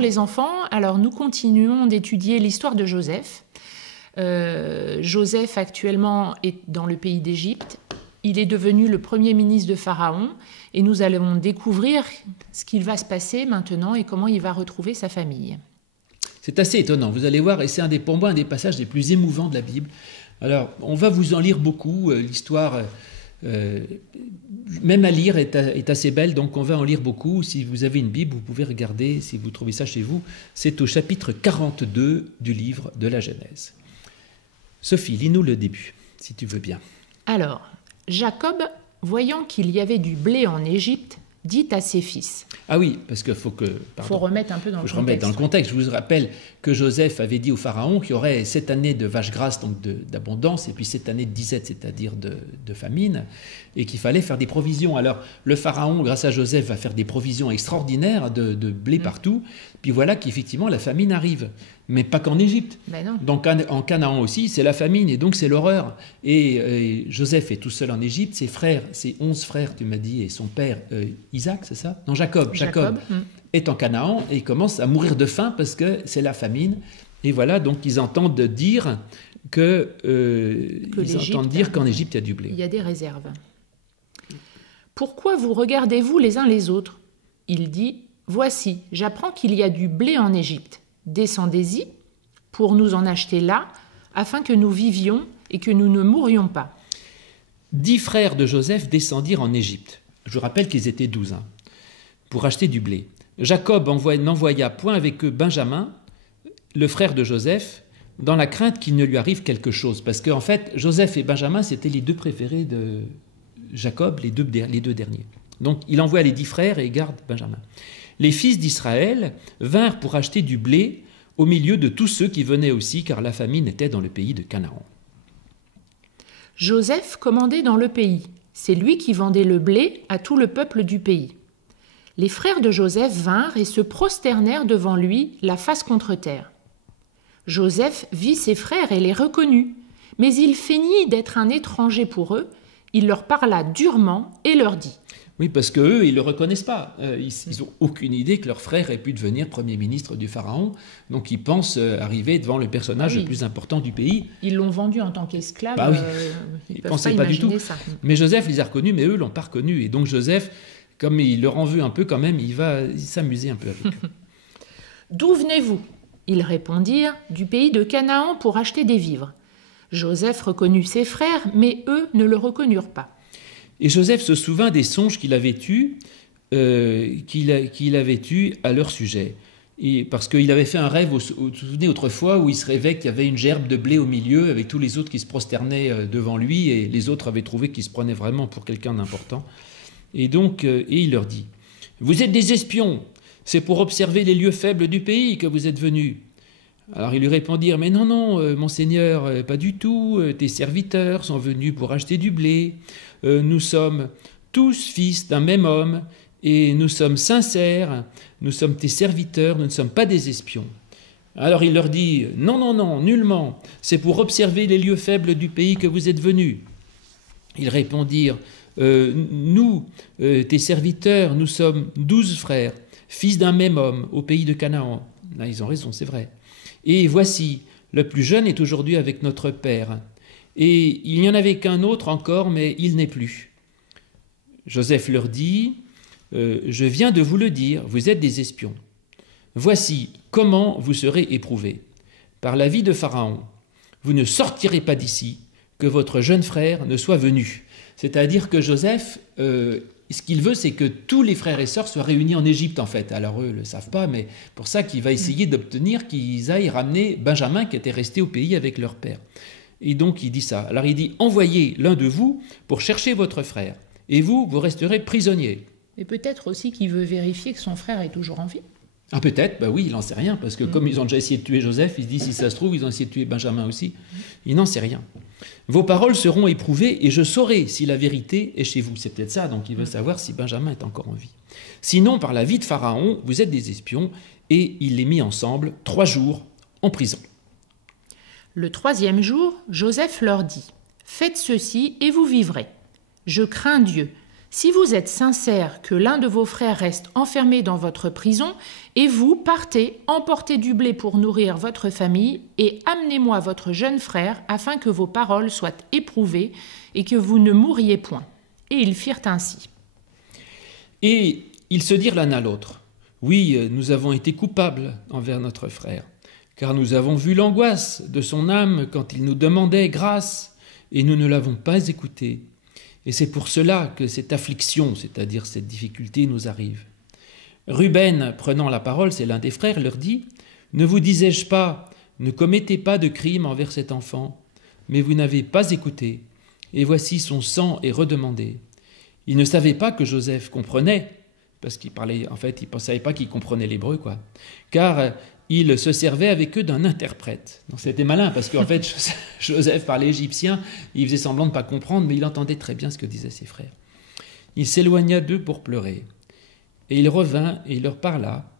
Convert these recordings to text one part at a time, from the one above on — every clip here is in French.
Bonjour les enfants, alors nous continuons d'étudier l'histoire de Joseph. Joseph actuellement est dans le pays d'Égypte. Il est devenu le premier ministre de Pharaon et nous allons découvrir ce qu'il va se passer maintenant et comment il va retrouver sa famille. C'est assez étonnant, vous allez voir, et c'est pour moi un des passages les plus émouvants de la Bible. Alors, on va vous en lire beaucoup, l'histoire, même à lire, est assez belle, donc on va en lire beaucoup. Si vous avez une Bible, vous pouvez regarder, si vous trouvez ça chez vous, c'est au chapitre 42 du livre de la Genèse. Sophie, lis-nous le début, si tu veux bien. Alors, Jacob, voyant qu'il y avait du blé en Égypte, dit à ses fils. Ah oui, parce qu'il faut que... faut remettre un peu dans le contexte. Je remets dans le contexte. Je vous rappelle que Joseph avait dit au Pharaon qu'il y aurait 7 années de vaches grasses, donc d'abondance, et puis 7 années de disette, c'est-à-dire de famine, et qu'il fallait faire des provisions. Alors, le Pharaon, grâce à Joseph, va faire des provisions extraordinaires de blé partout, puis voilà qu'effectivement la famine arrive. Mais pas qu'en Égypte. Ben non. Donc en Canaan aussi, c'est la famine, et donc c'est l'horreur. Et Joseph est tout seul en Égypte, ses frères, ses 11 frères, tu m'as dit, et son père, Isaac, c'est ça? Non, Jacob est en Canaan, et il commence à mourir de faim parce que c'est la famine. Et voilà, donc ils entendent dire qu'en Égypte, il y a du blé. Il y a des réserves. Pourquoi vous regardez-vous les uns les autres? Il dit, voici, j'apprends qu'il y a du blé en Égypte. Descendez-y pour nous en acheter là, afin que nous vivions et que nous ne mourions pas. 10 frères de Joseph descendirent en Égypte. Je vous rappelle qu'ils étaient 12, pour acheter du blé. Jacob n'envoya point avec eux Benjamin, le frère de Joseph, dans la crainte qu'il ne lui arrive quelque chose. Parce qu'en fait, Joseph et Benjamin, c'était les deux préférés de Jacob, les deux derniers. Donc il envoie les 10 frères et il garde Benjamin. Les fils d'Israël vinrent pour acheter du blé au milieu de tous ceux qui venaient aussi, car la famine était dans le pays de Canaan. Joseph commandait dans le pays. C'est lui qui vendait le blé à tout le peuple du pays. Les frères de Joseph vinrent et se prosternèrent devant lui, la face contre terre. Joseph vit ses frères et les reconnut, mais il feignit d'être un étranger pour eux. Il leur parla durement et leur dit. Oui, parce qu'eux, ils ne le reconnaissent pas. Ils n'ont aucune idée que leur frère ait pu devenir Premier ministre du Pharaon. Donc ils pensent arriver devant le personnage le plus important du pays. Ils l'ont vendu en tant qu'esclave. Bah oui. Ils ne peuvent pensaient pas du tout. ça. Mais Joseph les a reconnus, mais eux ne l'ont pas reconnu. Et donc Joseph, comme il leur en veut un peu quand même, il va s'amuser un peu avec eux. D'où venez-vous? Ils répondirent, du pays de Canaan pour acheter des vivres. Joseph reconnut ses frères, mais eux ne le reconnurent pas. Et Joseph se souvint des songes qu'il avait eus à leur sujet. Et parce qu'il avait fait un rêve, vous vous souvenez, autrefois, où il se rêvait qu'il y avait une gerbe de blé au milieu, avec tous les autres qui se prosternaient devant lui, et les autres avaient trouvé qu'il se prenait vraiment pour quelqu'un d'important. Et donc, il leur dit, « Vous êtes des espions, c'est pour observer les lieux faibles du pays que vous êtes venus. » Alors ils lui répondirent, « Mais non, non, monseigneur, pas du tout, tes serviteurs sont venus pour acheter du blé. Nous sommes tous fils d'un même homme, et nous sommes sincères, nous sommes tes serviteurs, nous ne sommes pas des espions. » Alors il leur dit, « Non, non, non, nullement, c'est pour observer les lieux faibles du pays que vous êtes venus. » Ils répondirent, « Nous, tes serviteurs, nous sommes 12 frères, fils d'un même homme, au pays de Canaan. » Là, ils ont raison, c'est vrai. « Et voici, le plus jeune est aujourd'hui avec notre père. Et il n'y en avait qu'un autre encore, mais il n'est plus. » Joseph leur dit, « Je viens de vous le dire, vous êtes des espions. Voici comment vous serez éprouvés. Par la vie de Pharaon, vous ne sortirez pas d'ici, que votre jeune frère ne soit venu. » C'est-à-dire que Joseph, ce qu'il veut, c'est que tous les frères et sœurs soient réunis en Égypte, en fait. Alors eux ne le savent pas, mais pour ça qu'il va essayer d'obtenir qu'ils aillent ramener Benjamin, qui était resté au pays avec leur père. Et donc il dit ça. Alors il dit, envoyez l'un de vous pour chercher votre frère, et vous resterez prisonniers. Et peut-être aussi qu'il veut vérifier que son frère est toujours en vie. Ah peut-être, bah oui, il n'en sait rien, parce que comme ils ont déjà essayé de tuer Joseph, il se dit, si ça se trouve, ils ont essayé de tuer Benjamin aussi. Il n'en sait rien. Vos paroles seront éprouvées, et je saurai si la vérité est chez vous. C'est peut-être ça, donc il veut savoir si Benjamin est encore en vie. Sinon, par la vie de Pharaon, vous êtes des espions, et il les mit ensemble 3 jours en prison. Le 3e jour, Joseph leur dit, « Faites ceci et vous vivrez. Je crains Dieu. Si vous êtes sincère que l'un de vos frères reste enfermé dans votre prison, et vous partez, emportez du blé pour nourrir votre famille, et amenez-moi votre jeune frère, afin que vos paroles soient éprouvées, et que vous ne mouriez point. » Et ils firent ainsi. Et ils se dirent l'un à l'autre, « Oui, nous avons été coupables envers notre frère, car nous avons vu l'angoisse de son âme quand il nous demandait grâce, et nous ne l'avons pas écouté. Et c'est pour cela que cette affliction, c'est-à-dire cette difficulté, nous arrive. » Ruben, prenant la parole, c'est l'un des frères, leur dit, « Ne vous disais-je pas, ne commettez pas de crime envers cet enfant, mais vous n'avez pas écouté, et voici son sang est redemandé. » Il ne savait pas que Joseph comprenait, parce qu'il parlait, en fait, il ne savait pas qu'il comprenait l'hébreu, quoi, car il se servait avec eux d'un interprète. Donc c'était malin, parce qu'en fait, Joseph parlait égyptien, il faisait semblant de ne pas comprendre, mais il entendait très bien ce que disaient ses frères. Il s'éloigna d'eux pour pleurer, et il revint et il leur parla,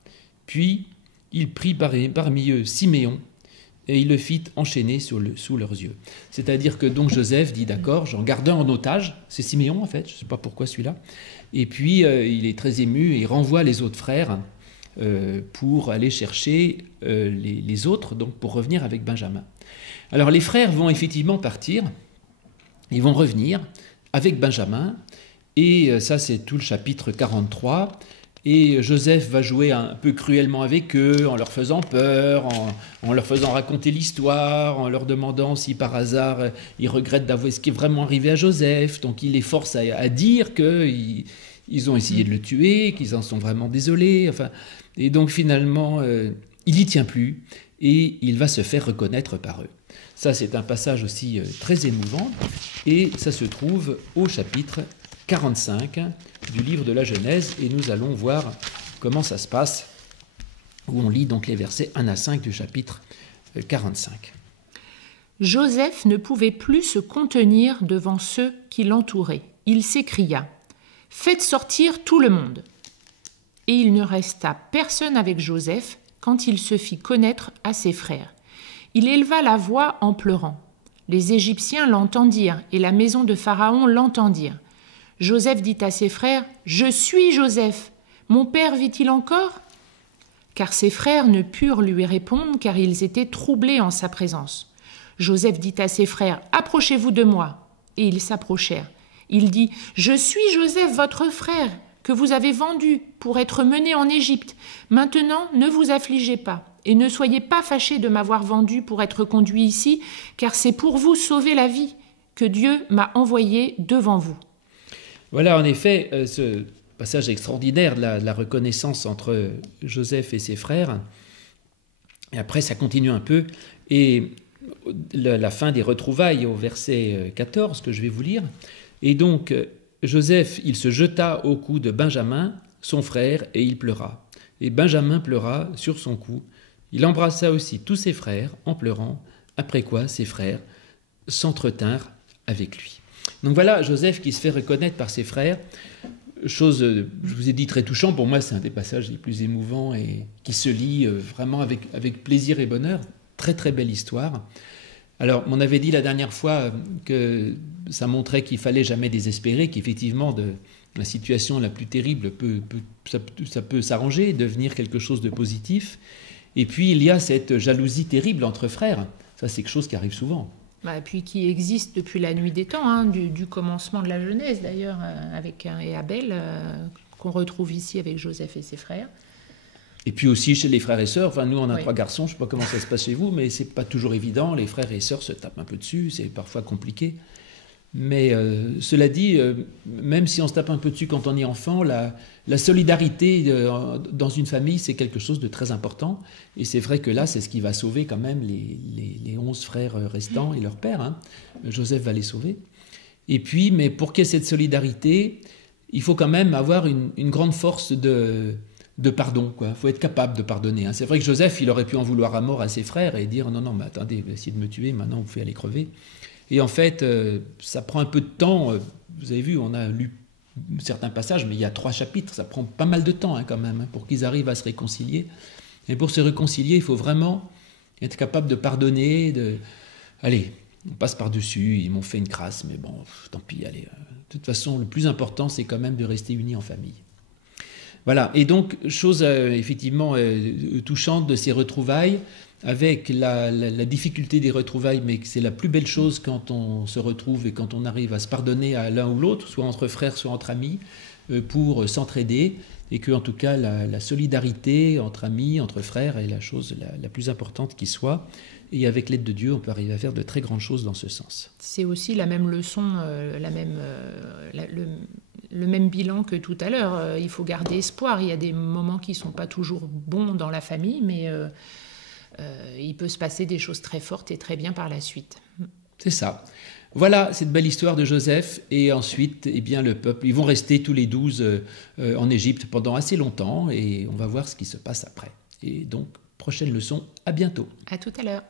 puis il prit parmi eux Siméon, et il le fit enchaîner sous leurs yeux. C'est-à-dire que donc Joseph dit, d'accord, j'en garde un en otage, c'est Siméon en fait, je ne sais pas pourquoi celui-là, et puis il est très ému et il renvoie les autres frères pour aller chercher les autres, donc pour revenir avec Benjamin. Alors les frères vont effectivement partir, ils vont revenir avec Benjamin, et ça c'est tout le chapitre 43, et Joseph va jouer un peu cruellement avec eux, en leur faisant peur, en leur faisant raconter l'histoire, en leur demandant si par hasard ils regrettent d'avoir ce qui est vraiment arrivé à Joseph. Donc il les force à dire qu'ils ont essayé de le tuer, qu'ils en sont vraiment désolés. Enfin, et donc finalement, il n'y tient plus et il va se faire reconnaître par eux. Ça, c'est un passage aussi très émouvant, et ça se trouve au chapitre 45 du livre de la Genèse, et nous allons voir comment ça se passe, où on lit donc les versets 1 à 5 du chapitre 45. Joseph ne pouvait plus se contenir devant ceux qui l'entouraient. Il s'écria « Faites sortir tout le monde !» Et il ne resta personne avec Joseph quand il se fit connaître à ses frères. Il éleva la voix en pleurant. Les Égyptiens l'entendirent et la maison de Pharaon l'entendirent. Joseph dit à ses frères, « Je suis Joseph, mon père vit-il encore ?» Car ses frères ne purent lui répondre, car ils étaient troublés en sa présence. Joseph dit à ses frères, « Approchez-vous de moi. » Et ils s'approchèrent. Il dit, « Je suis Joseph, votre frère, que vous avez vendu pour être mené en Égypte. Maintenant, ne vous affligez pas, et ne soyez pas fâchés de m'avoir vendu pour être conduit ici, car c'est pour vous sauver la vie que Dieu m'a envoyé devant vous. » Voilà, en effet, ce passage extraordinaire de la reconnaissance entre Joseph et ses frères. Et après, ça continue un peu. Et la fin des retrouvailles au verset 14, que je vais vous lire. Et donc, Joseph, il se jeta au cou de Benjamin, son frère, et il pleura. Et Benjamin pleura sur son cou. Il embrassa aussi tous ses frères en pleurant, après quoi ses frères s'entretinrent avec lui. Donc voilà, Joseph qui se fait reconnaître par ses frères, chose, je vous ai dit, très touchant. Pour moi, c'est un des passages les plus émouvants et qui se lit vraiment avec plaisir et bonheur. Très très belle histoire. Alors, on avait dit la dernière fois que ça montrait qu'il fallait jamais désespérer, qu'effectivement, la situation la plus terrible ça peut s'arranger, devenir quelque chose de positif. Et puis, il y a cette jalousie terrible entre frères. Ça, c'est quelque chose qui arrive souvent. Et puis qui existe depuis la nuit des temps, du commencement de la Genèse d'ailleurs, avec Caïn et Abel, qu'on retrouve ici avec Joseph et ses frères. Et puis aussi chez les frères et sœurs, nous on a 3 garçons, je ne sais pas comment ça se passe chez vous, mais c'est pas toujours évident, les frères et sœurs se tapent un peu dessus, c'est parfois compliqué. Mais cela dit, même si on se tape un peu dessus quand on est enfant, la solidarité dans une famille, c'est quelque chose de très important. Et c'est vrai que là, c'est ce qui va sauver quand même les 11 frères restants et leur père. Joseph va les sauver. Et puis, mais pour qu'il y ait cette solidarité, il faut quand même avoir une grande force de pardon. Il faut être capable de pardonner. C'est vrai que Joseph, il aurait pu en vouloir à mort à ses frères et dire « Non, mais attendez, essayez de me tuer, maintenant vous pouvez aller crever ». Et en fait, ça prend un peu de temps. Vous avez vu, on a lu certains passages, mais il y a 3 chapitres. Ça prend pas mal de temps quand même pour qu'ils arrivent à se réconcilier. Et pour se réconcilier, il faut vraiment être capable de pardonner. Allez, On passe par-dessus, ils m'ont fait une crasse, mais bon, tant pis, allez. De toute façon, le plus important, c'est quand même de rester unis en famille. Voilà, et donc, chose effectivement touchante de ces retrouvailles, avec la difficulté des retrouvailles, mais c'est la plus belle chose quand on se retrouve et quand on arrive à se pardonner à l'un ou l'autre, soit entre frères, soit entre amis, pour s'entraider, et que en tout cas la solidarité entre amis, entre frères est la chose la plus importante qui soit. Et avec l'aide de Dieu, on peut arriver à faire de très grandes choses dans ce sens. C'est aussi la même leçon, le même bilan que tout à l'heure. Il faut garder espoir. Il y a des moments qui ne sont pas toujours bons dans la famille, mais il peut se passer des choses très fortes et très bien par la suite. C'est ça. Voilà cette belle histoire de Joseph. Et ensuite, eh bien, le peuple, ils vont rester tous les 12 en Égypte pendant assez longtemps. Et on va voir ce qui se passe après. Et donc, prochaine leçon, à bientôt. À tout à l'heure.